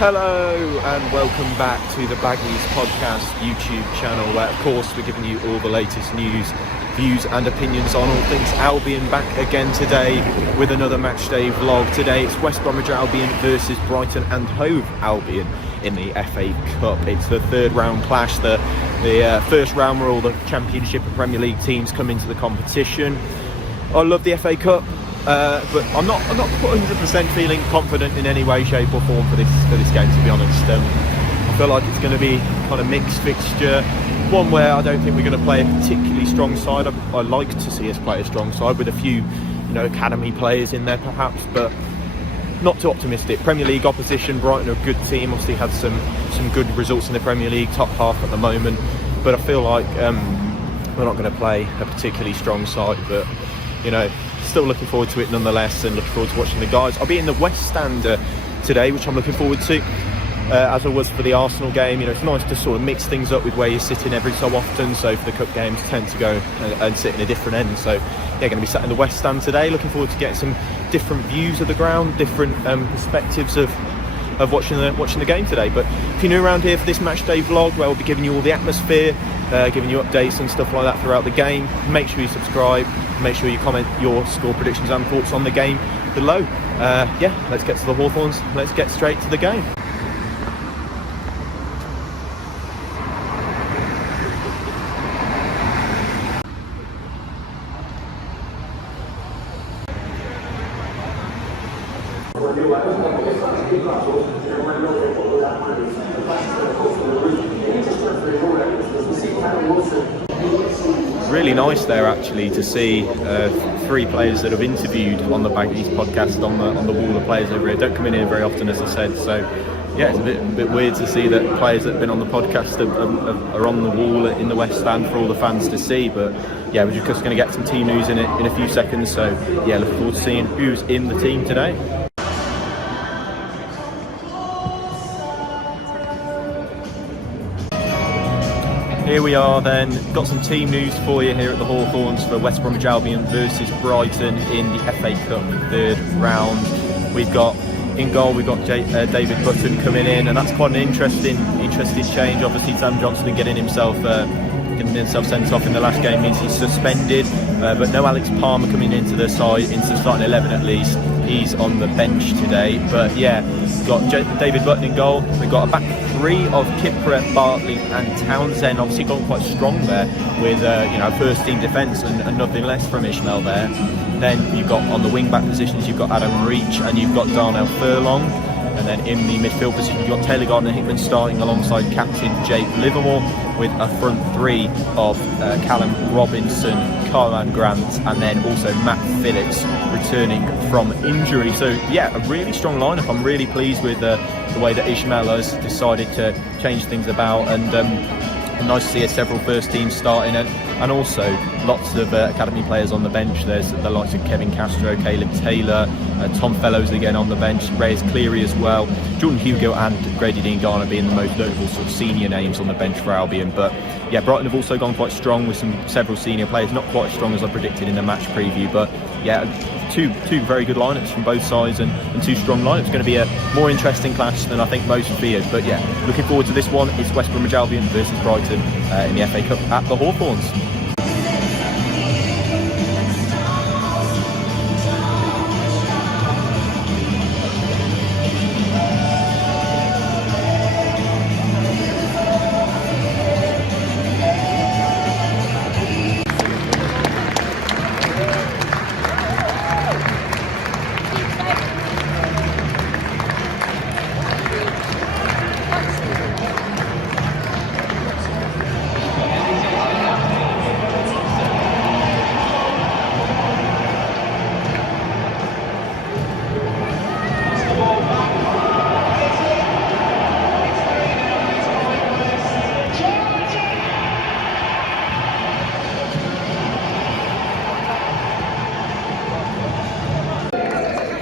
Hello and welcome back to the Baggies Podcast YouTube channel, where of course we're giving you all the latest news, views and opinions on all things Albion. Back again today with another Matchday vlog. Today it's West Bromwich Albion versus Brighton and Hove Albion in the FA Cup. It's the third round clash, the first round where all the Championship and Premier League teams come into the competition. I love the FA Cup. But I'm not 100% feeling confident in any way, shape or form for this game, to be honest. I feel like it's going to be kind of mixed fixture, one where I don't think we're going to play a particularly strong side. I like to see us play a strong side with a few, academy players in there perhaps, but not too optimistic. Premier League opposition, Brighton are a good team, obviously had some good results in the Premier League, top half at the moment, but I feel like we're not going to play a particularly strong side, but still looking forward to it nonetheless, and looking forward to watching the guys. I'll be in the West Stand today, which I'm looking forward to, as I was for the Arsenal game. It's nice to sort of mix things up with where you're sitting every so often, so for the cup games tend to go and sit in a different end. So going to be sat in the West Stand today, looking forward to getting some different views of the ground, different perspectives of watching the game today. But if you're new around here for this Matchday vlog, where we'll be giving you all the atmosphere, giving you updates and stuff like that throughout the game, make sure you subscribe, make sure you comment your score predictions and thoughts on the game below. Let's get to the Hawthorns, let's get straight to the game. Really nice there actually to see three players that have interviewed on the Baggies podcast on the wall of players over here. Don't come in here very often, as I said, so it's a bit weird to see that players that have been on the podcast are on the wall in the West Stand for all the fans to see. But we're just going to get some team news in a few seconds, so looking forward to seeing who's in the team today. Here we are then, got some team news for you here at the Hawthorns for West Bromwich Albion versus Brighton in the FA Cup third round. We've got in goal, we've got David Button coming in, and that's quite an interesting change. Obviously Sam Johnson getting himself sent off in the last game means he's suspended, but no Alex Palmer coming into the side, into the starting 11 at least. He's on the bench today, but we've got David Button in goal. We've got a back three of Kipper, Bartley and Townsend, obviously gone quite strong there with first team defence and nothing less from Ishmael there. Then you've got on the wing back positions, you've got Adam Reach and you've got Darnell Furlong. And then in the midfield position, you've got Taylor Gardner-Hickman starting alongside captain Jake Livermore, with a front three of Callum Robinson, Carlan Grant, and then also Matt Phillips returning from injury. So a really strong lineup. I'm really pleased with the way that Ishmael has decided to change things about, and nice to see several first teams starting, and also lots of academy players on the bench. There's the likes of Kevin Castro, Caleb Taylor, Tom Fellows again on the bench, Reyes Cleary as well, Jordan Hugo and Grady Dean Garner being the most notable sort of senior names on the bench for Albion. But Brighton have also gone quite strong with several senior players, not quite as strong as I predicted in the match preview, but two very good lineups from both sides, and two strong lineups. Going to be a more interesting clash than I think most feared, but looking forward to this one. It's West Bromwich Albion versus Brighton in the FA Cup at the Hawthorns.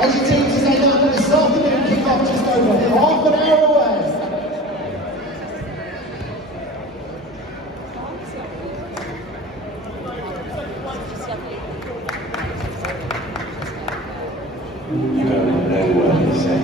As your team today now going to start the game kick-off just over half an hour away. You don't know what he said.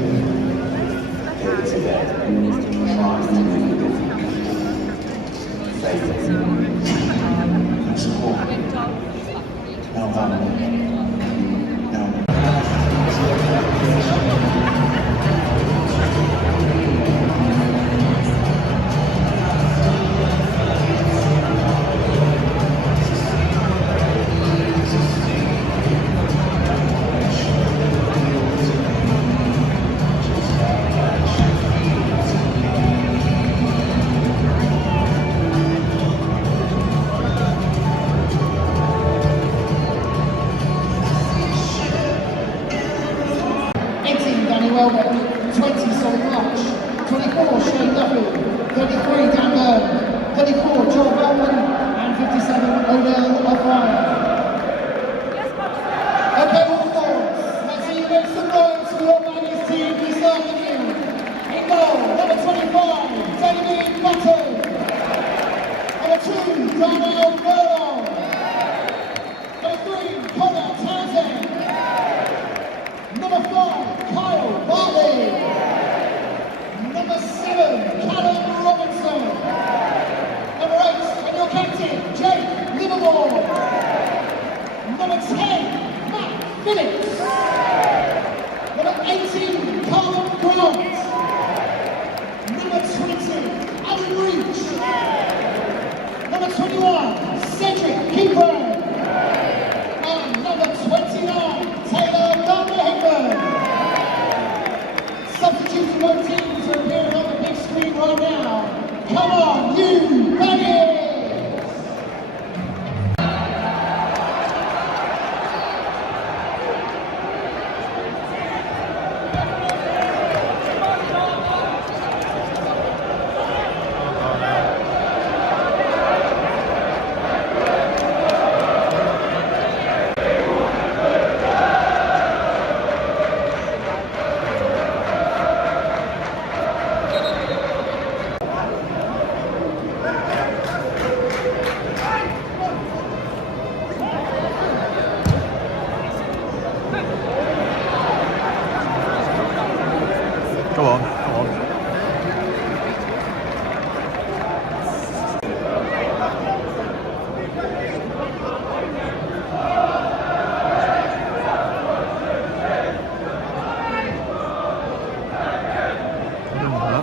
Go on.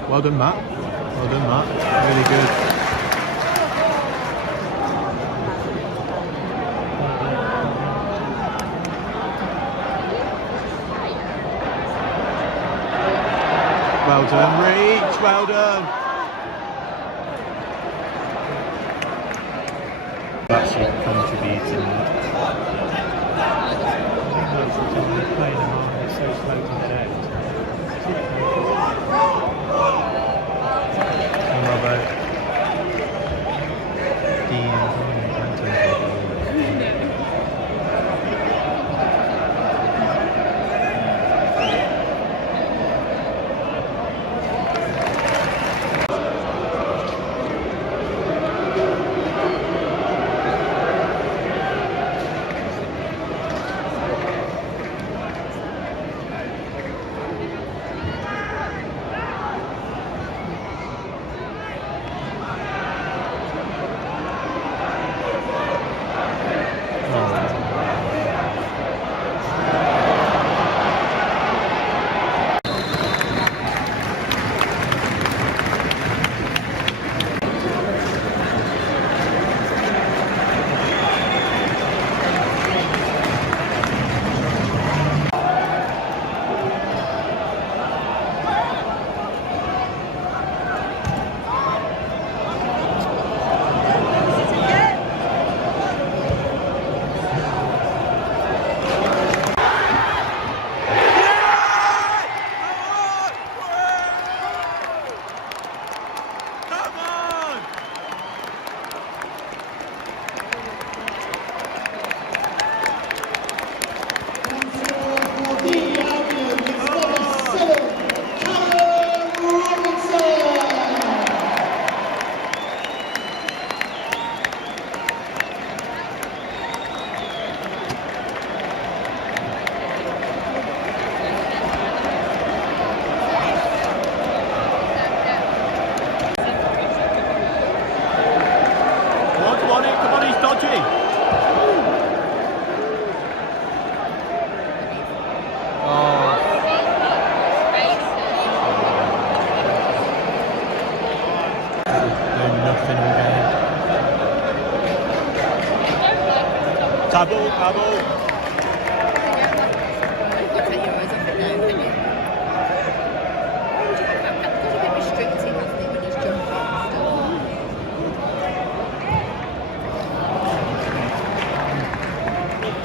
Well done, Matt. Really good. Well done, Reach. Well done. Actually contributing. Playing them on, it's so slow to get out. Robert, Dean, Tabble.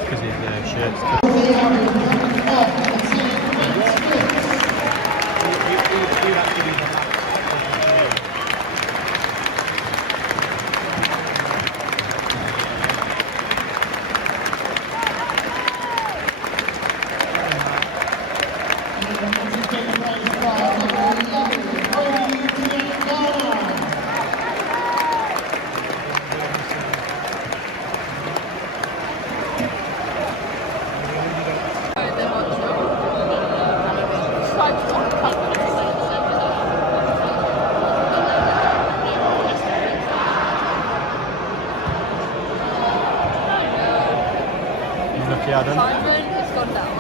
Because his shirt's lucky Adam. Simon has gone down.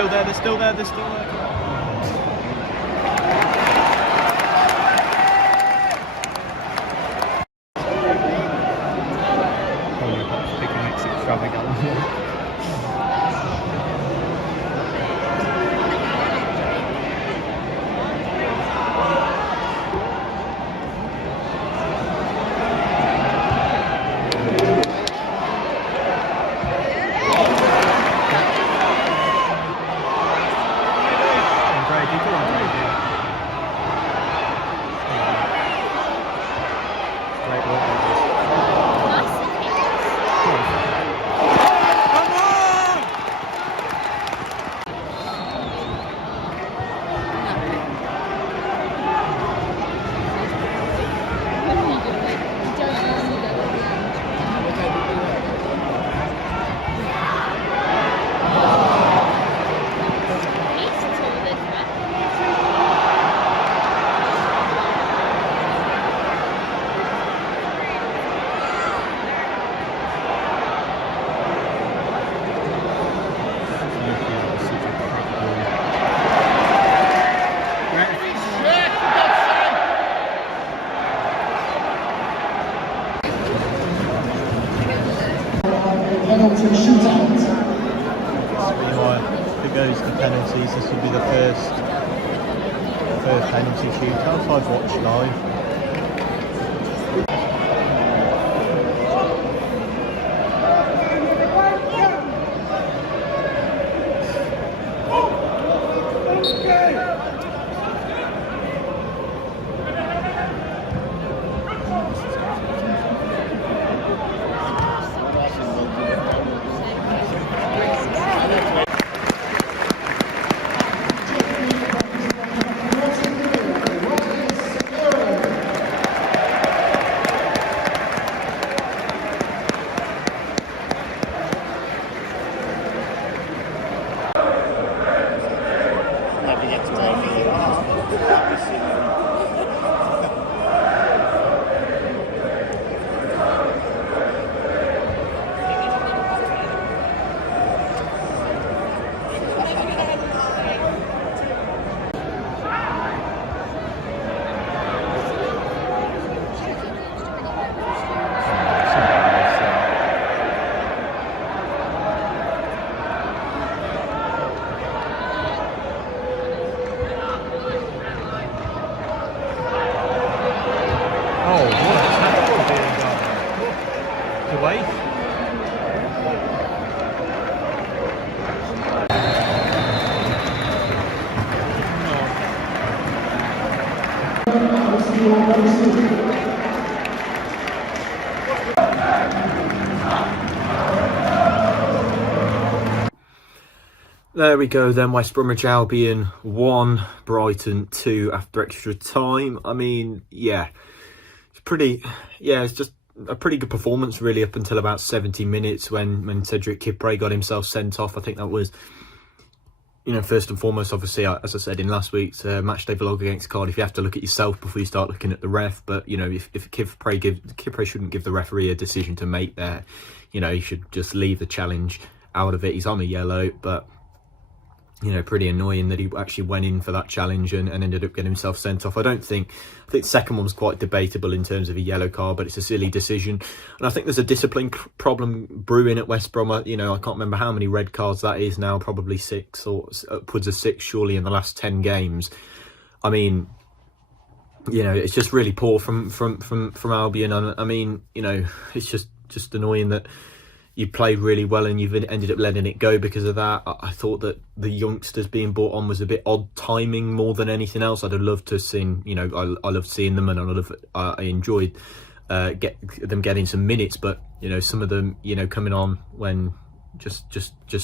They're still there. Picnic's extravagant. Penalty shootout. If it goes to penalties, this will be the first penalty shootout I've watched live. There we go then, West Bromwich Albion 1, Brighton 2 after extra time. I mean, it's just a pretty good performance really up until about 70 minutes when Cedric Kipre got himself sent off. I think that was, first and foremost, obviously, as I said in last week's Matchday vlog against Cardiff, you have to look at yourself before you start looking at the ref. But, if Kipre shouldn't give the referee a decision to make there, he should just leave the challenge out of it. He's on a yellow, but pretty annoying that he actually went in for that challenge and ended up getting himself sent off. I think the second one was quite debatable in terms of a yellow card, but it's a silly decision. And I think there's a discipline problem brewing at West Brom. I can't remember how many red cards that is now, probably 6 or upwards of 6 surely in the last 10 games. I mean, it's just really poor from Albion. And I mean, it's just annoying that you played really well and you've ended up letting it go because of that. I thought that the youngsters being brought on was a bit odd timing more than anything else. I'd have loved to have seen, I loved seeing them and I enjoyed them getting some minutes, but some of them, coming on when just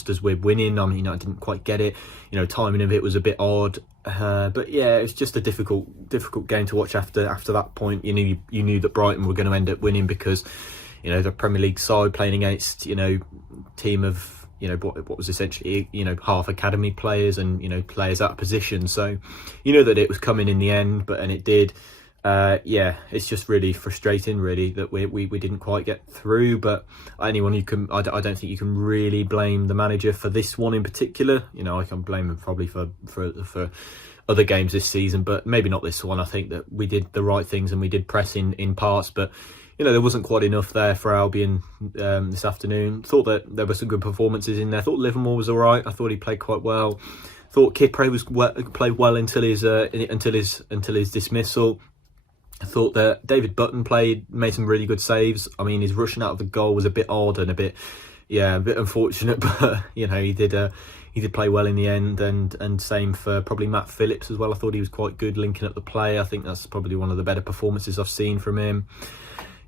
as we're winning. I mean, I didn't quite get it. Timing of it was a bit odd. But yeah, it's just a difficult game to watch after that point. You knew that Brighton were going to end up winning because the Premier League side playing against, team of, what was essentially, half academy players and, players out of position. So, that it was coming in the end, and it did. It's just really frustrating, really, that we didn't quite get through. But I don't think you can really blame the manager for this one in particular. I can blame him probably for other games this season, but maybe not this one. I think that we did the right things and we did press in parts, but there wasn't quite enough there for Albion this afternoon. Thought that there were some good performances in there. Thought Livermore was all right. I thought he played quite well. Thought Kipre played well until his dismissal. I thought that David Button made some really good saves. I mean, his rushing out of the goal was a bit odd and a bit unfortunate, but he did play well in the end, and same for probably Matt Phillips as well. I thought he was quite good linking up the play. I think that's probably one of the better performances I've seen from him.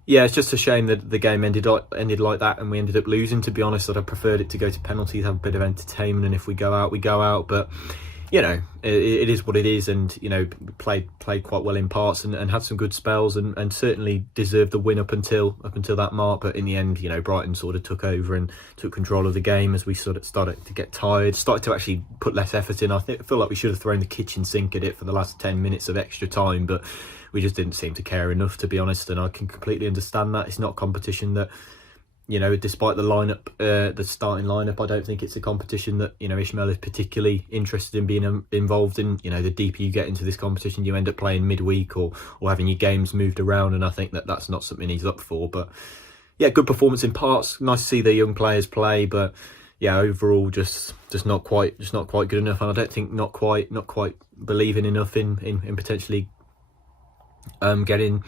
Yeah, it's just a shame that the game ended like that and we ended up losing, to be honest. I'd have preferred it to go to penalties, have a bit of entertainment, and if we go out, we go out. But, it is what it is, and, played quite well in parts and had some good spells and certainly deserved the win up until that mark. But in the end, Brighton sort of took over and took control of the game as we sort of started to get tired, started to actually put less effort in. I feel like we should have thrown the kitchen sink at it for the last 10 minutes of extra time, but we just didn't seem to care enough, to be honest, and I can completely understand that. It's not competition that, despite the lineup, the starting lineup, I don't think it's a competition that, Ismail is particularly interested in being involved in. The deeper you get into this competition, you end up playing midweek or having your games moved around, and I think that that's not something he's up for. But yeah, good performance in parts. Nice to see the young players play, but yeah, overall just not quite good enough, and I don't think not quite believing enough in potentially getting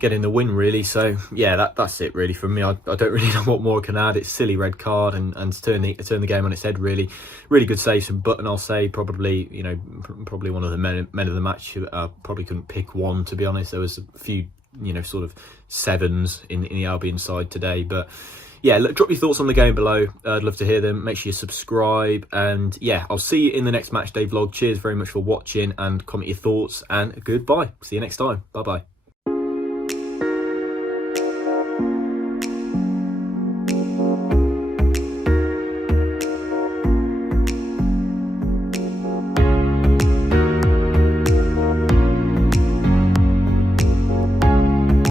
the win, really. So yeah, that's it really from me. I don't really know what more I can add. It's a silly red card and turn the game on its head, really good saves from Button. I'll say probably one of the men of the match. Probably couldn't pick one, to be honest. There was a few sort of sevens in the Albion side today, but yeah, drop your thoughts on the game below. I'd love to hear them. Make sure you subscribe, and yeah, I'll see you in the next Matchday vlog. Cheers very much for watching, and comment your thoughts, and goodbye. See you next time. Bye bye.